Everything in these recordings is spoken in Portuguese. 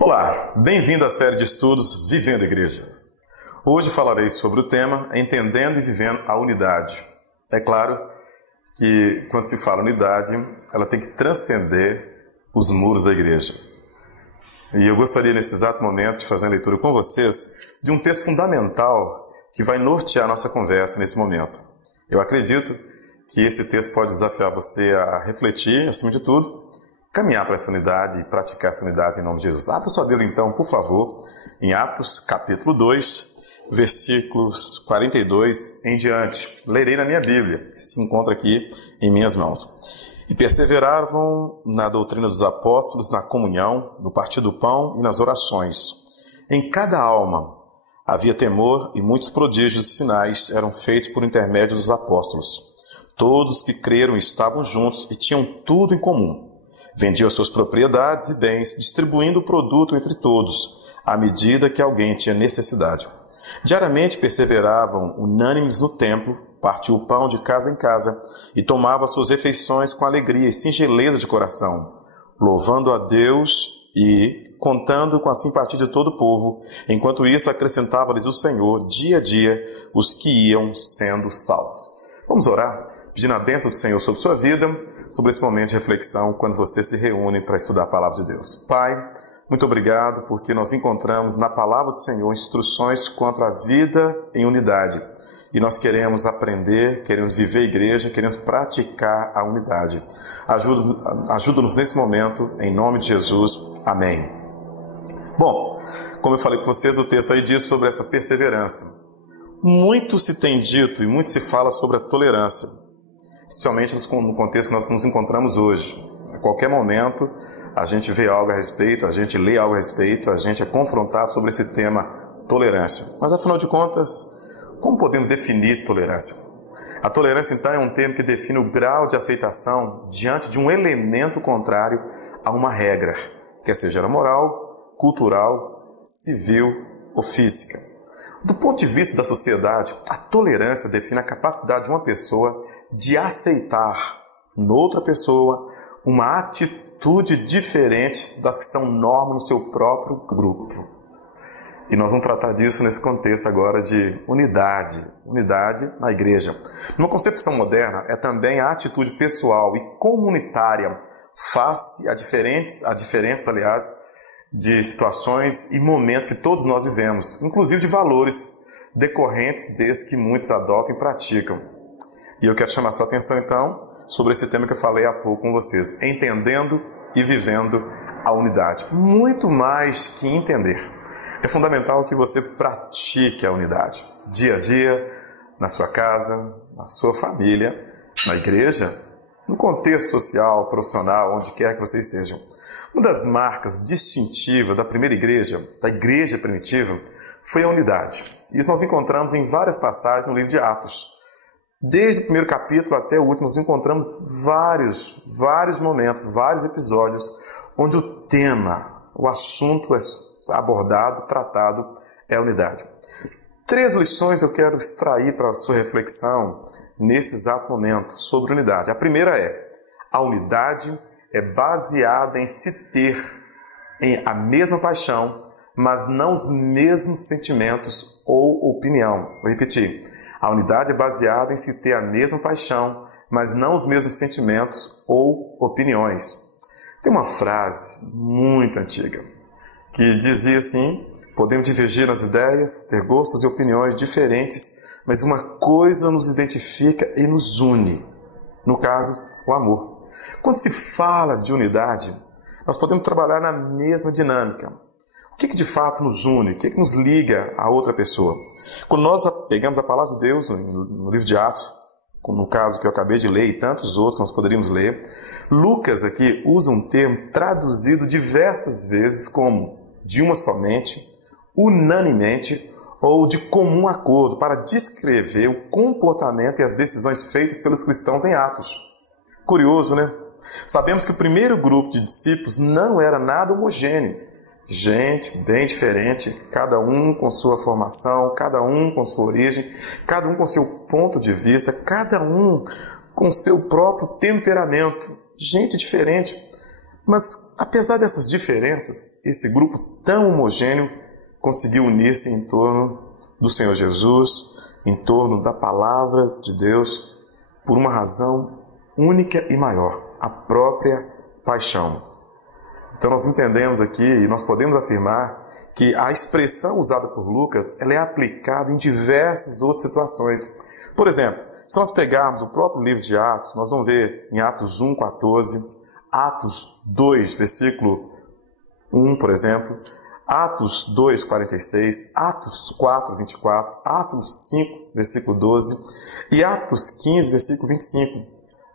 Olá, bem-vindo à série de estudos Vivendo Igreja. Hoje falarei sobre o tema Entendendo e Vivendo a Unidade. É claro que quando se fala unidade, ela tem que transcender os muros da igreja. E eu gostaria nesse exato momento de fazer a leitura com vocês de um texto fundamental que vai nortear a nossa conversa nesse momento. Eu acredito que esse texto pode desafiar você a refletir, acima de tudo, caminhar para essa unidade e praticar essa unidade em nome de Jesus. Abra sua Bíblia então, por favor, em Atos capítulo 2, versículos 42 em diante. Lerei na minha Bíblia, que se encontra aqui em minhas mãos. E perseveravam na doutrina dos apóstolos, na comunhão, no partir do pão e nas orações. Em cada alma havia temor e muitos prodígios e sinais eram feitos por intermédio dos apóstolos. Todos que creram estavam juntos e tinham tudo em comum. Vendiam suas propriedades e bens, distribuindo o produto entre todos, à medida que alguém tinha necessidade. Diariamente perseveravam unânimes no templo, partiam o pão de casa em casa e tomavam suas refeições com alegria e singeleza de coração, louvando a Deus e contando com a simpatia de todo o povo. Enquanto isso, acrescentava-lhes o Senhor, dia a dia, os que iam sendo salvos. Vamos orar, pedindo a bênção do Senhor sobre sua vida, sobre esse momento de reflexão, quando você se reúne para estudar a Palavra de Deus. Pai, muito obrigado porque nós encontramos na Palavra do Senhor instruções quanto à vida em unidade. E nós queremos aprender, queremos viver a igreja, queremos praticar a unidade. Ajuda-nos nesse momento, em nome de Jesus. Amém. Bom, como eu falei com vocês, o texto aí diz sobre essa perseverança. Muito se tem dito e muito se fala sobre a tolerância, especialmente no contexto que nós nos encontramos hoje. A qualquer momento, a gente vê algo a respeito, a gente lê algo a respeito, a gente é confrontado sobre esse tema tolerância. Mas, afinal de contas, como podemos definir tolerância? A tolerância, então, é um termo que define o grau de aceitação diante de um elemento contrário a uma regra, quer seja moral, cultural, civil ou física. Do ponto de vista da sociedade, a tolerância define a capacidade de uma pessoa de aceitar noutra pessoa uma atitude diferente das que são norma no seu próprio grupo. E nós vamos tratar disso nesse contexto agora de unidade na igreja. Numa concepção moderna, é também a atitude pessoal e comunitária face a diferença, aliás, de situações e momentos que todos nós vivemos, inclusive de valores decorrentes desses que muitos adotam e praticam. E eu quero chamar a sua atenção, então, sobre esse tema que eu falei há pouco com vocês, entendendo e vivendo a unidade. Muito mais que entender. É fundamental que você pratique a unidade, dia a dia, na sua casa, na sua família, na igreja, no contexto social, profissional, onde quer que você esteja. Uma das marcas distintivas da primeira igreja, da igreja primitiva, foi a unidade. Isso nós encontramos em várias passagens no livro de Atos. Desde o primeiro capítulo até o último, nós encontramos vários momentos, vários episódios, onde o tema, o assunto é abordado, tratado, é a unidade. 3 lições eu quero extrair para a sua reflexão nesse exato momento sobre unidade. A primeira é: a unidade é baseada em se ter a mesma paixão, mas não os mesmos sentimentos ou opinião. Vou repetir. A unidade é baseada em se ter a mesma paixão, mas não os mesmos sentimentos ou opiniões. Tem uma frase muito antiga que dizia assim: podemos divergir nas ideias, ter gostos e opiniões diferentes, mas uma coisa nos identifica e nos une. No caso, o amor. Quando se fala de unidade, nós podemos trabalhar na mesma dinâmica. O que de fato nos une? O que nos liga a outra pessoa? Quando nós pegamos a palavra de Deus no livro de Atos, como no caso que eu acabei de ler e tantos outros nós poderíamos ler, Lucas aqui usa um termo traduzido diversas vezes como de uma somente, unanimemente ou de comum acordo para descrever o comportamento e as decisões feitas pelos cristãos em Atos. Curioso, né? Sabemos que o primeiro grupo de discípulos não era nada homogêneo. Gente bem diferente, cada um com sua formação, cada um com sua origem, cada um com seu ponto de vista, cada um com seu próprio temperamento. Gente diferente. Mas, apesar dessas diferenças, esse grupo tão homogêneo conseguiu unir-se em torno do Senhor Jesus, em torno da palavra de Deus, por uma razão única e maior, a própria paixão. Então nós entendemos aqui e nós podemos afirmar que a expressão usada por Lucas ela é aplicada em diversas outras situações. Por exemplo, se nós pegarmos o próprio livro de Atos, nós vamos ver em Atos 1:14, Atos 2, versículo 1, por exemplo, Atos 2:46, Atos 4:24, Atos 5, versículo 12 e Atos 15, versículo 25.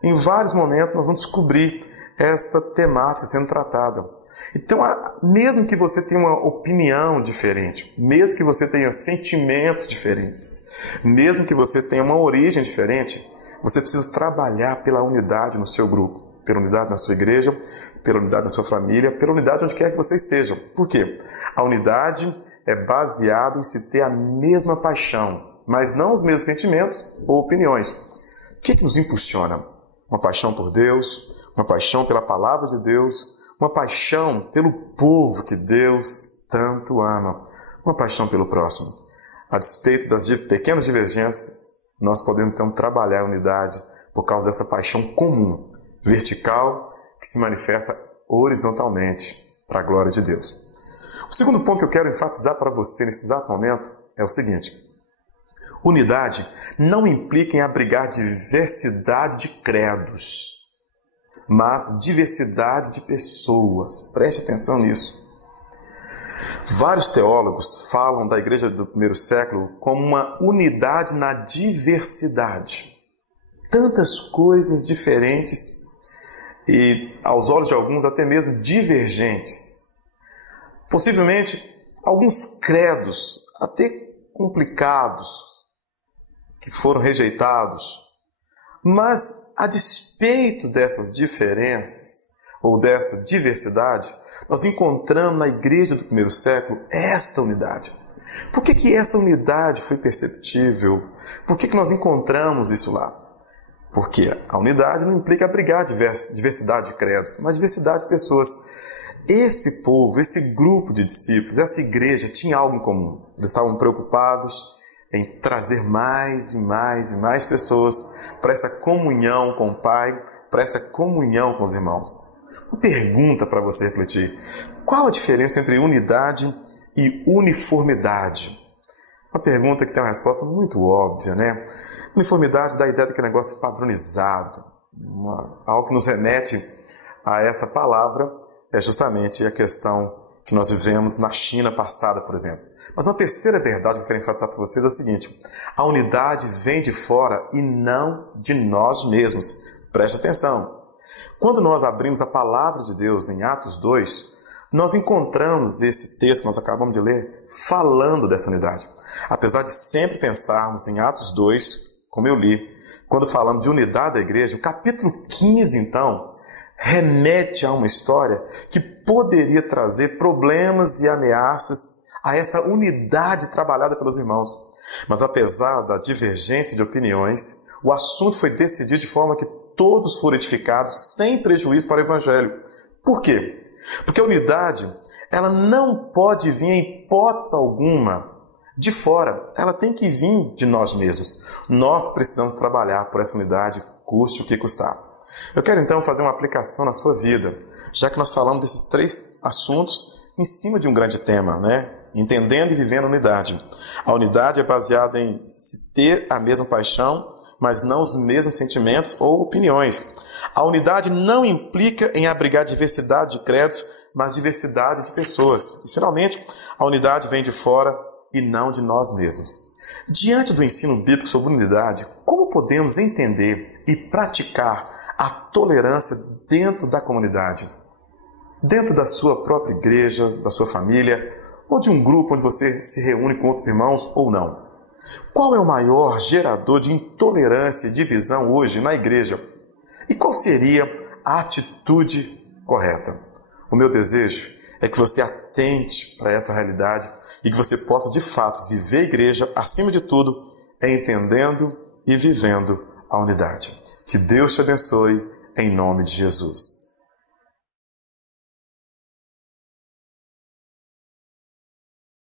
Em vários momentos nós vamos descobrir esta temática sendo tratada. Então, mesmo que você tenha uma opinião diferente, mesmo que você tenha sentimentos diferentes, mesmo que você tenha uma origem diferente, você precisa trabalhar pela unidade no seu grupo, pela unidade na sua igreja, pela unidade na sua família, pela unidade onde quer que você esteja. Por quê? A unidade é baseada em se ter a mesma paixão, mas não os mesmos sentimentos ou opiniões. O que nos impulsiona? Uma paixão por Deus, uma paixão pela palavra de Deus, uma paixão pelo povo que Deus tanto ama, uma paixão pelo próximo. A despeito das pequenas divergências, nós podemos então trabalhar a unidade por causa dessa paixão comum, vertical, que se manifesta horizontalmente para a glória de Deus. O segundo ponto que eu quero enfatizar para você nesse exato momento é o seguinte: unidade não implica em abrigar diversidade de credos, mas diversidade de pessoas. Preste atenção nisso. Vários teólogos falam da igreja do primeiro século como uma unidade na diversidade. Tantas coisas diferentes e, aos olhos de alguns, até mesmo divergentes. Possivelmente, alguns credos, até complicados, que foram rejeitados. Mas, a despeito dessas diferenças, ou dessa diversidade, nós encontramos na igreja do primeiro século esta unidade. Por que essa unidade foi perceptível? Por que nós encontramos isso lá? Porque a unidade não implica abrigar diversidade de credos, mas diversidade de pessoas. Esse povo, esse grupo de discípulos, essa igreja tinha algo em comum. Eles estavam preocupados em trazer mais e mais e mais pessoas para essa comunhão com o Pai, para essa comunhão com os irmãos. Uma pergunta para você refletir: qual a diferença entre unidade e uniformidade? Uma pergunta que tem uma resposta muito óbvia, né? Uniformidade dá a ideia daquele negócio padronizado, algo que nos remete a essa palavra é justamente a questão que nós vivemos na China passada, por exemplo. Mas uma terceira verdade que eu quero enfatizar para vocês é a seguinte: a unidade vem de fora e não de nós mesmos. Preste atenção. Quando nós abrimos a palavra de Deus em Atos 2, nós encontramos esse texto que nós acabamos de ler falando dessa unidade. Apesar de sempre pensarmos em Atos 2, como eu li, quando falamos de unidade da igreja, o capítulo 15, então, remete a uma história que poderia trazer problemas e ameaças a essa unidade trabalhada pelos irmãos. Mas apesar da divergência de opiniões, o assunto foi decidido de forma que todos foram edificados sem prejuízo para o Evangelho. Por quê? Porque a unidade, ela não pode vir em hipótese alguma de fora, ela tem que vir de nós mesmos. Nós precisamos trabalhar por essa unidade, custe o que custar. Eu quero então fazer uma aplicação na sua vida, já que nós falamos desses três assuntos em cima de um grande tema, né? Entendendo e vivendo a unidade. A unidade é baseada em se ter a mesma paixão, mas não os mesmos sentimentos ou opiniões. A unidade não implica em abrigar diversidade de credos, mas diversidade de pessoas. E, finalmente, a unidade vem de fora e não de nós mesmos. Diante do ensino bíblico sobre unidade, como podemos entender e praticar a tolerância dentro da comunidade? Dentro da sua própria igreja, da sua família, ou de um grupo onde você se reúne com outros irmãos ou não? Qual é o maior gerador de intolerância e divisão hoje na igreja? E qual seria a atitude correta? O meu desejo é que você atente para essa realidade e que você possa, de fato, viver a igreja, acima de tudo, entendendo e vivendo a unidade. Que Deus te abençoe, em nome de Jesus.